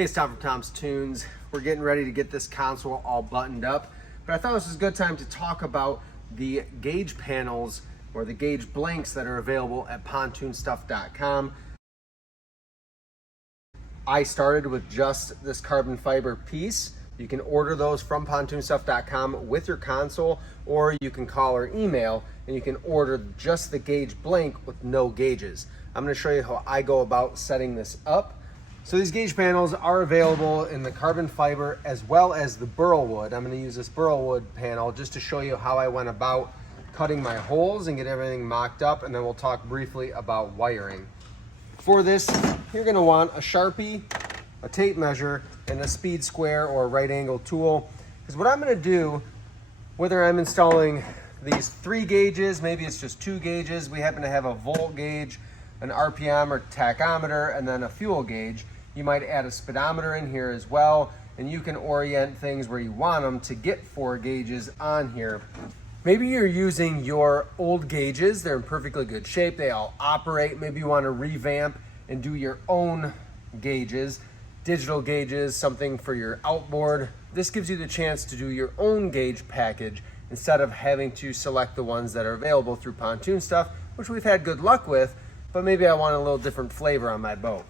Hey, it's Tom from Tom's Toons. We're getting ready to get this console all buttoned up, but I thought this was a good time to talk about the gauge panels or the gauge blanks that are available at PontoonStuff.com. I started with just this carbon fiber piece. You can order those from PontoonStuff.com with your console, or you can call or email and you can order just the gauge blank with no gauges. I'm going to show you how I go about setting this up. So these gauge panels are available in the carbon fiber as well as the burl wood. I'm going to use this burl wood panel just to show you how I went about cutting my holes and get everything mocked up, and then we'll talk briefly about wiring. For this, you're going to want a Sharpie, a tape measure, and a speed square or right angle tool. Because what I'm going to do, whether I'm installing these 3 gauges, maybe it's just 2 gauges, we happen to have a volt gauge, an RPM or tachometer, and then a fuel gauge. You might add a speedometer in here as well, and you can orient things where you want them to get 4 gauges on here. Maybe you're using your old gauges, they're in perfectly good shape, they all operate. Maybe you want to revamp and do your own gauges, digital gauges, something for your outboard. This gives you the chance to do your own gauge package instead of having to select the ones that are available through Pontoon Stuff, which we've had good luck with, but maybe I want a little different flavor on my boat.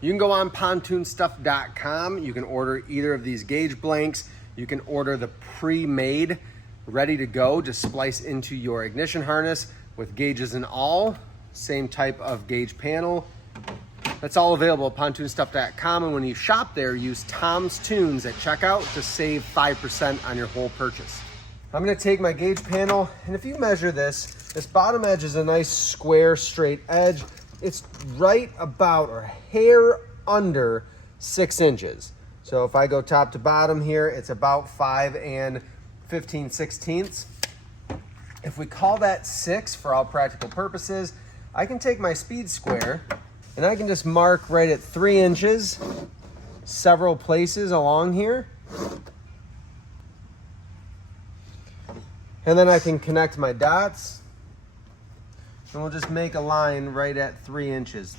You can go on PontoonStuff.com. You can order either of these gauge blanks. You can order the pre-made, ready to go to splice into your ignition harness with gauges and all. Same type of gauge panel. That's all available at PontoonStuff.com. And when you shop there, use Tom's Toons at checkout to save 5% on your whole purchase. I'm going to take my gauge panel, and if you measure this bottom edge is a nice square straight edge. It's right about or a hair under 6 inches. So if I go top to bottom here, it's about 5 15/16. If we call that 6 for all practical purposes, I can take my speed square and I can just mark right at 3 inches several places along here. And then I can connect my dots, and we'll just make a line right at 3 inches.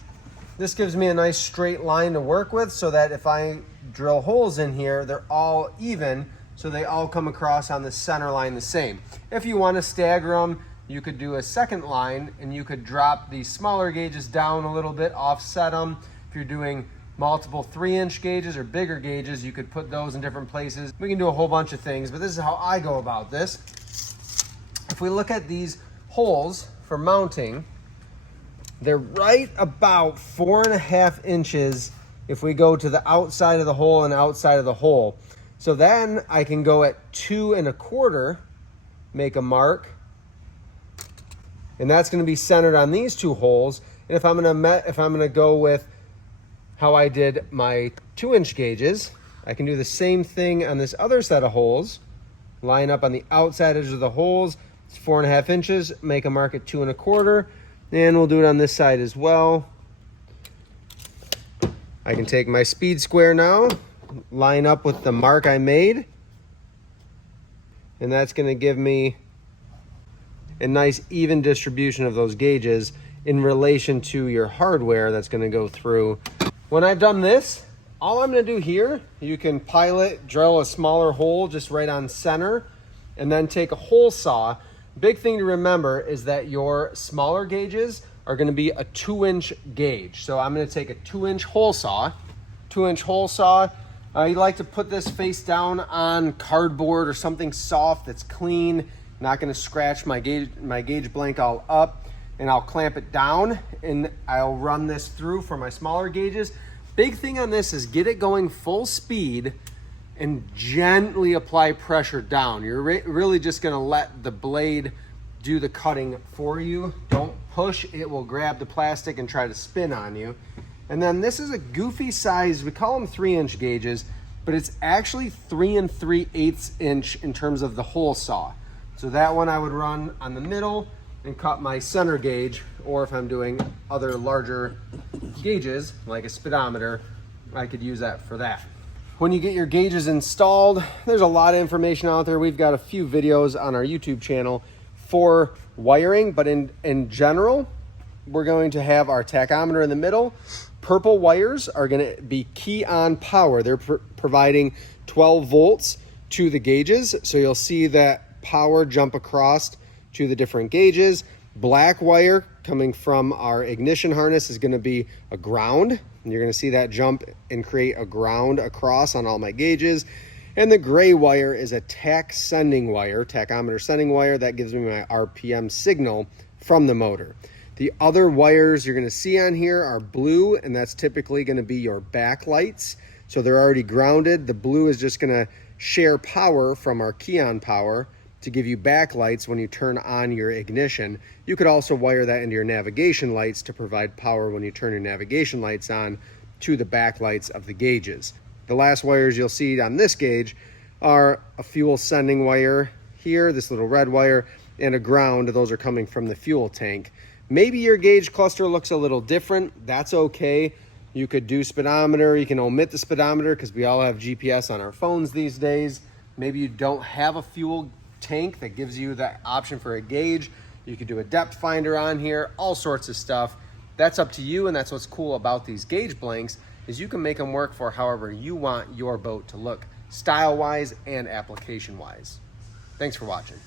This gives me a nice straight line to work with so that if I drill holes in here, they're all even, so they all come across on the center line the same. If you want to stagger them, you could do a second line and you could drop the smaller gauges down a little bit, offset them. If you're doing multiple 3-inch gauges or bigger gauges, you could put those in different places. We can do a whole bunch of things, but this is how I go about this. If we look at these holes for mounting, they're right about 4.5 inches if we go to the outside of the hole and outside of the hole. So then I can go at 2 1/4, make a mark, and that's going to be centered on these 2 holes. And if I'm going to go with how I did my 2-inch gauges, I can do the same thing on this other set of holes. Line up on the outside edge of the holes. It's 4.5 inches. Make a mark at 2 1/4, and we'll do it on this side as well. I can take my speed square now, line up with the mark I made, and that's going to give me a nice even distribution of those gauges in relation to your hardware that's going to go through. When I've done this, all I'm going to do here, you can pilot, drill a smaller hole just right on center, and then take a hole saw. Big thing to remember is that your smaller gauges are going to be a 2-inch gauge. So I'm going to take a 2-inch hole saw. 2-inch hole saw. You like to put this face down on cardboard or something soft that's clean, not going to scratch my gauge blank all up. And I'll clamp it down and I'll run this through for my smaller gauges. Big thing on this is get it going full speed and gently apply pressure down. You're really just going to let the blade do the cutting for you. Don't push, it will grab the plastic and try to spin on you. And then this is a goofy size, we call them 3-inch gauges, but it's actually 3 3/8 inch in terms of the hole saw. So that one I would run on the middle and cut my center gauge, or if I'm doing other larger gauges, like a speedometer, I could use that for that. When you get your gauges installed, there's a lot of information out there. We've got a few videos on our YouTube channel for wiring, but in general, we're going to have our tachometer in the middle, purple wires are going to be key on power. They're providing 12 volts to the gauges. So you'll see that power jump across to the different gauges. Black wire coming from our ignition harness is going to be a ground. And you're going to see that jump and create a ground across on all my gauges. And the gray wire is a tachometer sending wire that gives me my RPM signal from the motor. The other wires you're going to see on here are blue, and that's typically going to be your backlights. So they're already grounded. The blue is just going to share power from our key-on power to give you backlights when you turn on your ignition. You could also wire that into your navigation lights to provide power when you turn your navigation lights on to the backlights of the gauges. The last wires you'll see on this gauge are a fuel sending wire here, this little red wire, and a ground. Those are coming from the fuel tank. Maybe your gauge cluster looks a little different. That's okay. You could do speedometer. You can omit the speedometer because we all have GPS on our phones these days. Maybe you don't have a fuel tank that gives you that option for a gauge. You could do a depth finder on here, all sorts of stuff. That's up to you, and that's what's cool about these gauge blanks is you can make them work for however you want your boat to look, style-wise and application-wise. Thanks for watching.